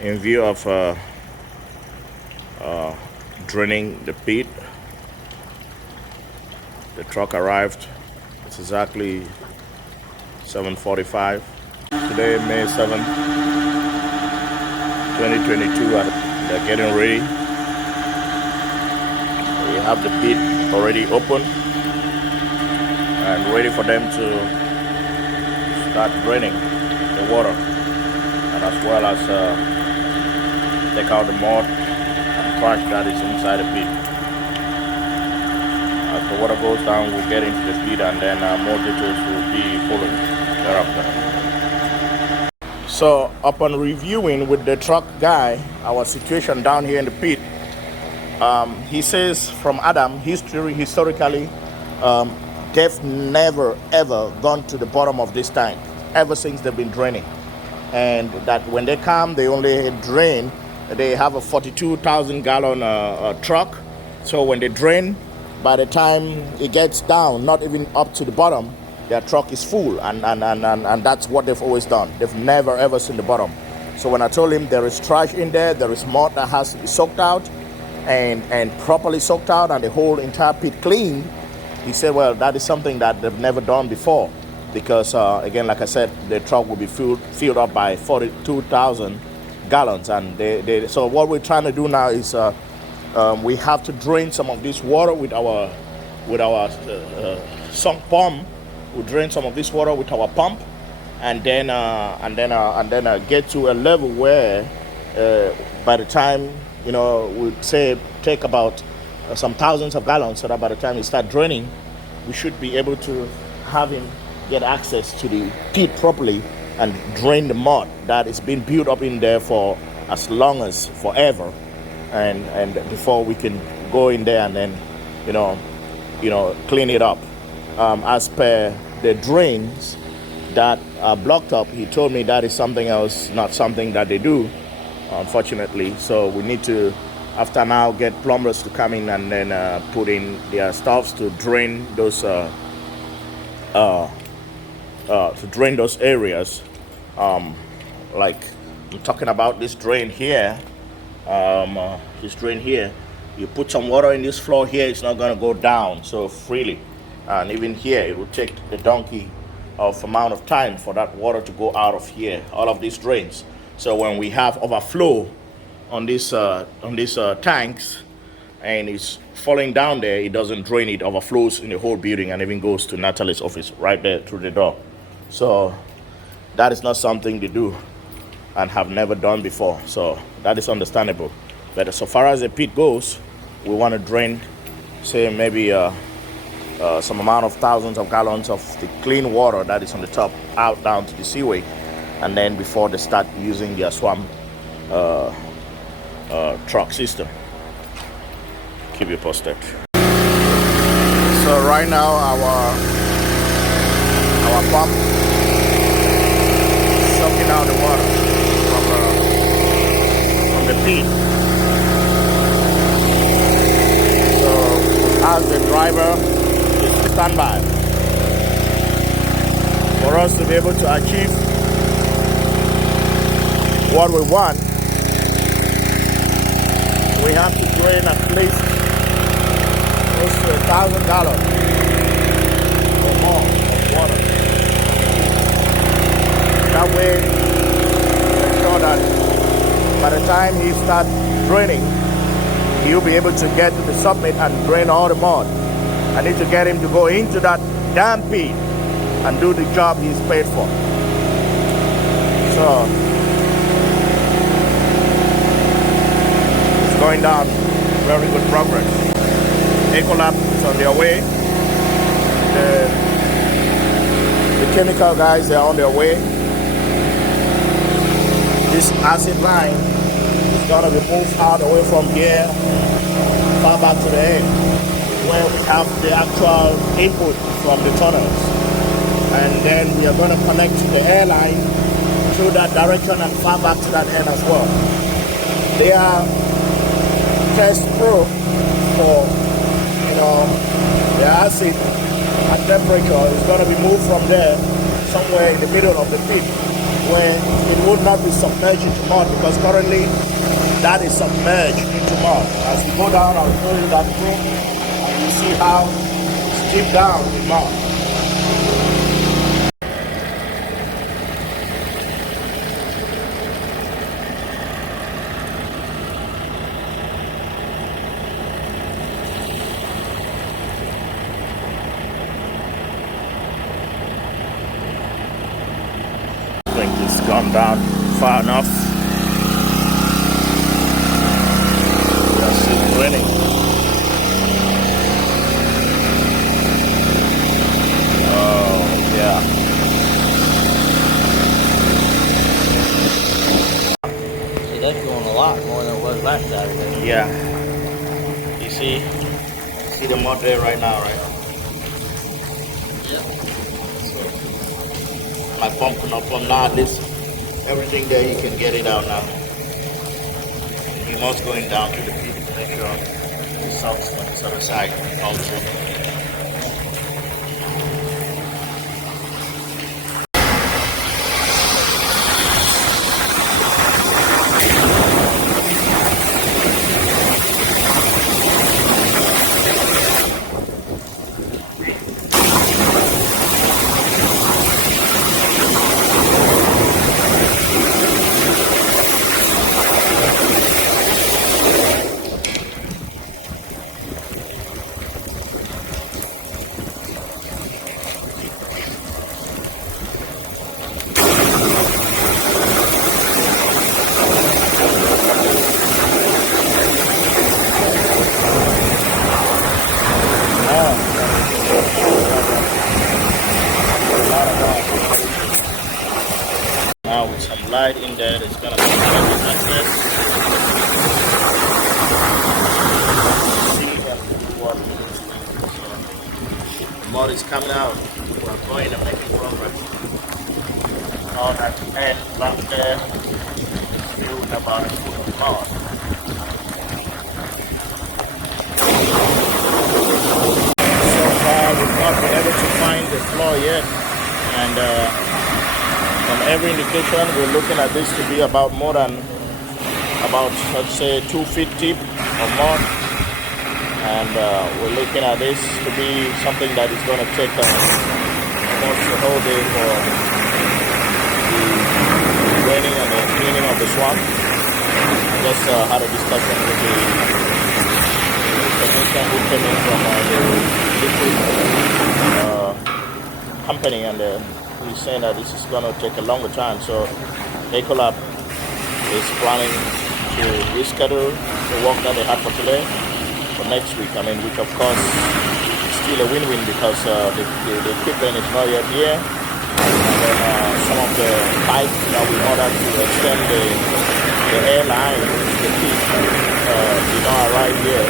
in view of draining the pit. The truck arrived. It's exactly 7:45. Today, May 7th, 2022. They're getting ready. We have the pit already open and ready for them to start draining the water, and as well as take out the mud and trash that is inside the pit. As the water goes down, we'll get into the pit, and then more details will be following thereafter. So upon reviewing with the truck guy our situation down here in the pit, he says from Adam historically, they've never ever gone to the bottom of this tank ever since they've been draining, and that when they come they only drain. They have a 42,000 gallon truck, so when they drain, by the time it gets down, not even up to the bottom, their truck is full, and that's what they've always done. They've never ever seen the bottom. So when I told him there is trash in there is mud that has to be soaked out and properly soaked out, and the whole entire pit cleaned, he said, well, that is something that they've never done before, because again, like I said, the truck will be filled up by 42,000 gallons, and so what we're trying to do now is we have to drain some of this water with our sump pump. We drain some of this water with our pump, and then get to a level where by the time, we'd say take about some thousands of gallons, so that by the time we start draining, we should be able to have him get access to the pit properly and drain the mud that is being built up in there for as long as forever, and before we can go in there and then clean it up. As per the drains that are blocked up, he told me that is something else, not something that they do, unfortunately. So we need to, after now, get plumbers to come in and then put in their stuffs to drain those areas. Like I'm talking about this drain here. This drain here, you put some water in this floor here, it's not going to go down so freely, and even here it will take the donkey of amount of time for that water to go out of here, all of these drains. So when we have overflow on these tanks and it's falling down there, it doesn't drain, it overflows in the whole building and even goes to Natalie's office right there through the door. So that is not something they do and have never done before, so that is understandable. But so far as the pit goes, we want to drain, say maybe some amount of thousands of gallons of the clean water that is on the top out down to the seaway, and then before they start using their swamp truck system. Keep you posted. So right now our pump is sucking out the water from the pit. So as the driver is standby for us to be able to achieve what we want, we have to drain at least close to 1,000 gallons or more of water. That way, ensure that by the time he starts draining, he'll be able to get to the summit and drain all the mud. I need to get him to go into that damn pit and do the job he's paid for. So it's going down, very good progress. Ecolab is on their way. The chemical guys, they're on their way. This acid line is gonna be moved out away from here, far back to the end, where we have the actual input from the tunnels. And then we are gonna connect the airline through that direction and far back to that end as well. They are test probe for, the acid and temperature is going to be moved from there somewhere in the middle of the pit where it would not be submerged into mud, because currently that is submerged into mud. As you go down, I'll show you that room, and you see how it's deep down in mud. I think it's gone down far enough. We are still raining. Oh yeah. See, that's going a lot more than it was last Saturday. Yeah. You see the mud there right now, right? My pump cannot pump now. At least everything there, you can get it out now. You must going down to the pit to make sure the salt's on this other side also. Now with some light in there, it's gonna be like this. See what the mud is coming out. We're going and making progress. All that end back there, filled about a foot of mud. So far, we've not been able to find the floor yet, and from every indication, we're looking at this to be about more than let's say 2 feet deep or more, and we're looking at this to be something that is going to take almost the whole day for the draining and the cleaning of the swamp. I just had a discussion with the technician who came in from the liquid company, and he's saying that this is going to take a longer time. So Ecolab is planning to reschedule the work that they had for today for next week. I mean, which of course is still a win-win, because the equipment is not yet here, and then some of the pipes that we ordered to extend the airline to the peak did not arrive here.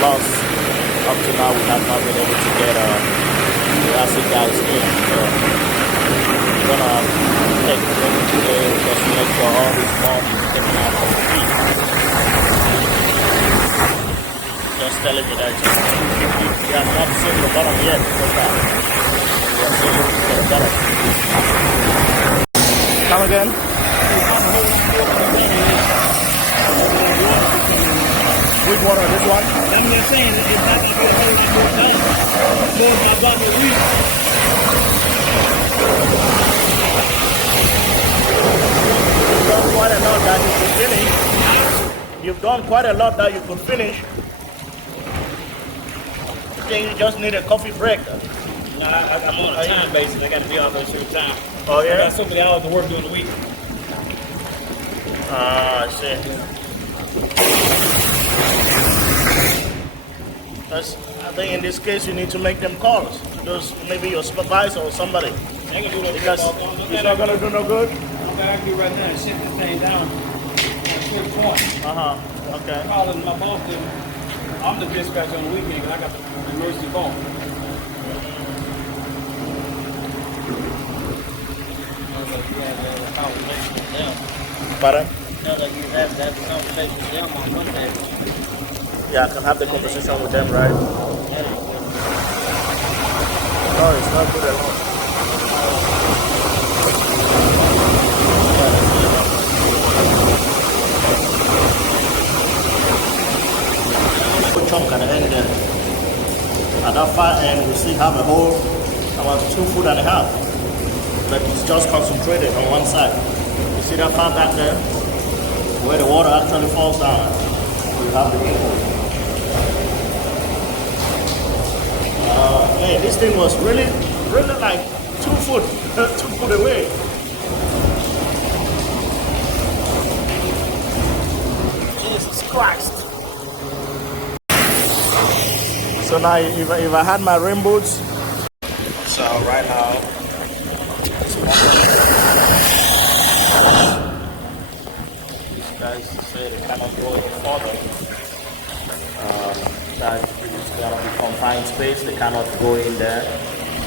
Plus, up to now, we have not been able to get the acid guys in. So we're gonna take maybe 2 days just to make sure all this mud is taken out of the peak. Just telling me that we have not seen the bottom yet so far. We are still looking for the bottom. Come again? Which water? This one? I'm just saying, it's not going to be a whole lot more done. More than about a week. You've done quite a lot that you could finish. You've done quite a lot that you could finish. I think you just need a coffee break. No, I'm on a time basis. I got to be off at a certain time. Oh, yeah? I got so many hours to work during the week. I see. I think in this case you need to make them calls. Those maybe your supervisor or somebody. They can do no Because good. it's not gonna do no good. What I can do right now is shut this thing down at a certain point. Okay. Calling my boss, I'm the dispatcher on the weekend because I got the emergency call. Pardon? Sounds like you have to have a conversation with them on Monday. Yeah, I can have the conversation with them, right? No, it's not good at all. that far end, we still have a hole about 2.5 feet, but it's just concentrated on one side. You see that far back there, where the water actually falls down. We have the input. Hey, this thing was really like 2 foot, 2 foot away. Jesus Christ. So now if I had my rain boots, so right now, these guys say they cannot go any further. That it's going to be confined space, they cannot go in there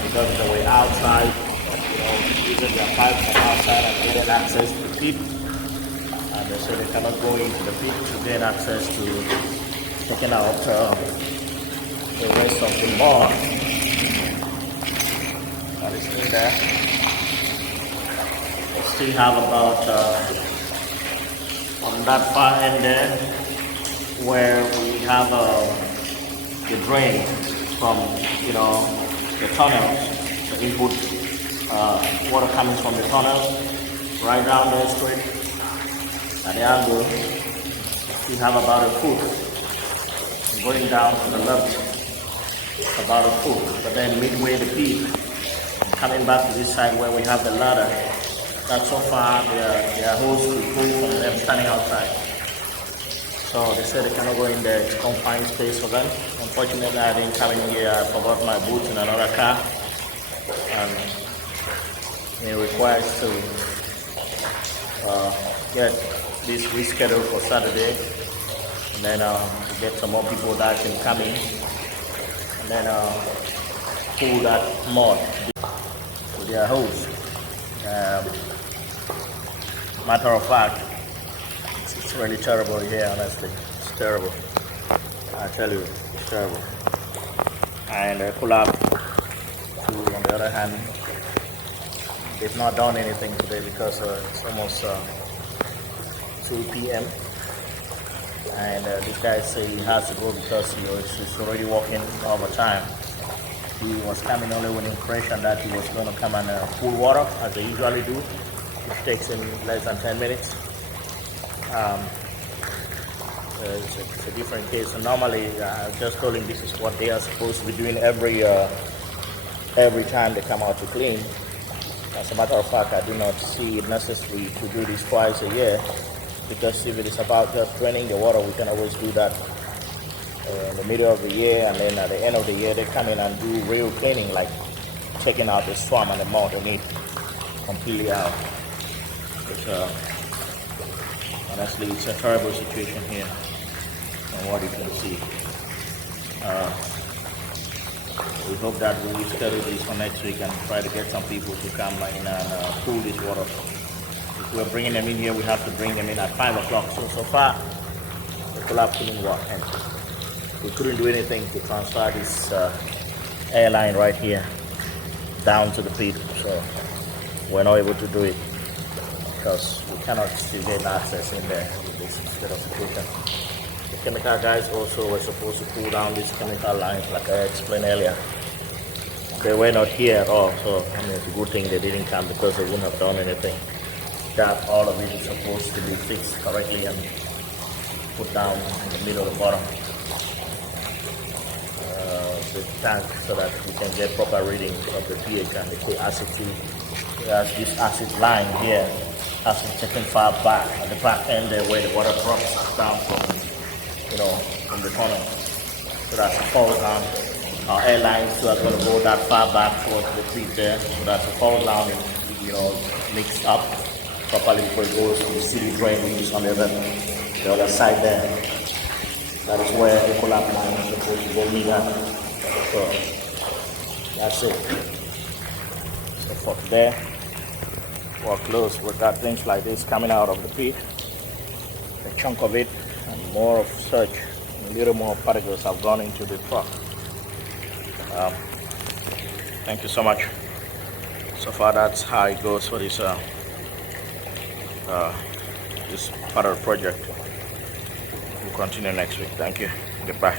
because they were outside, using their pipes from outside and getting access to the pit. And they say they cannot go into the pit to gain access to taking out the rest of the bar that is in there. We still have about on that far end there where we have the drain from the tunnels, the input water coming from the tunnels right down there straight at the angle. We have about a foot going down to the left, about a foot, but then midway the peak, coming back to this side where we have the ladder, that so far there are holes to pull from them standing outside. So they said they cannot go in there, it's confined space for them. Unfortunately, I didn't come in here, I forgot my boots in another car, and it requires to get this rescheduled for Saturday, and then get some more people that can come in, and then pull that mud with their hose. Matter of fact, it's really terrible here, honestly. It's terrible. I tell you, it's terrible. And pull up too, on the other hand, they've not done anything today because it's almost 2 p.m. And this guy say he has to go because he's already working overtime. He was coming only with the impression that he was going to come and pull water as they usually do. It takes him less than 10 minutes. It's a different case. So normally, I just told him this is what they are supposed to be doing every time they come out to clean. As a matter of fact, I do not see it necessary to do this twice a year, because if it is about just draining the water, we can always do that in the middle of the year, and then at the end of the year, they come in and do real cleaning, like taking out the swamp and the mud on it completely out. Honestly, it's a terrible situation here, from what you can see. We hope that we will study this for next week and try to get some people to come in and cool this water. If we're bringing them in here, we have to bring them in at 5 o'clock. So far, the collapse couldn't work, and we couldn't do anything to transfer this airline right here down to the pit. So we're not able to do it because we cannot still get access in there with this state of situation. The chemical guys also were supposed to cool down these chemical lines, like I explained earlier. They were not here at all, so I mean, it's a good thing they didn't come, because they wouldn't have done anything. That all of it is supposed to be fixed correctly and put down in the middle of the bottom. The tank, so that we can get proper readings of the pH and the acidity. Whereas this acid line here has been taken far back at the back end there, where the water drops down from the tunnel. So that it falls down. Our airlines are going to go that far back towards the pit there, so that it falls down and mixed up properly before it goes to the city drain, which is on the other side there. That is where the collapse line is supposed to go meet at. So that's it. So for today, we're close. We've got things like this coming out of the pit, a chunk of it, and more of such. A little more particles have gone into the truck. Thank you so much. So far, that's how it goes for this this part of the project. We'll continue next week. Thank you. Goodbye.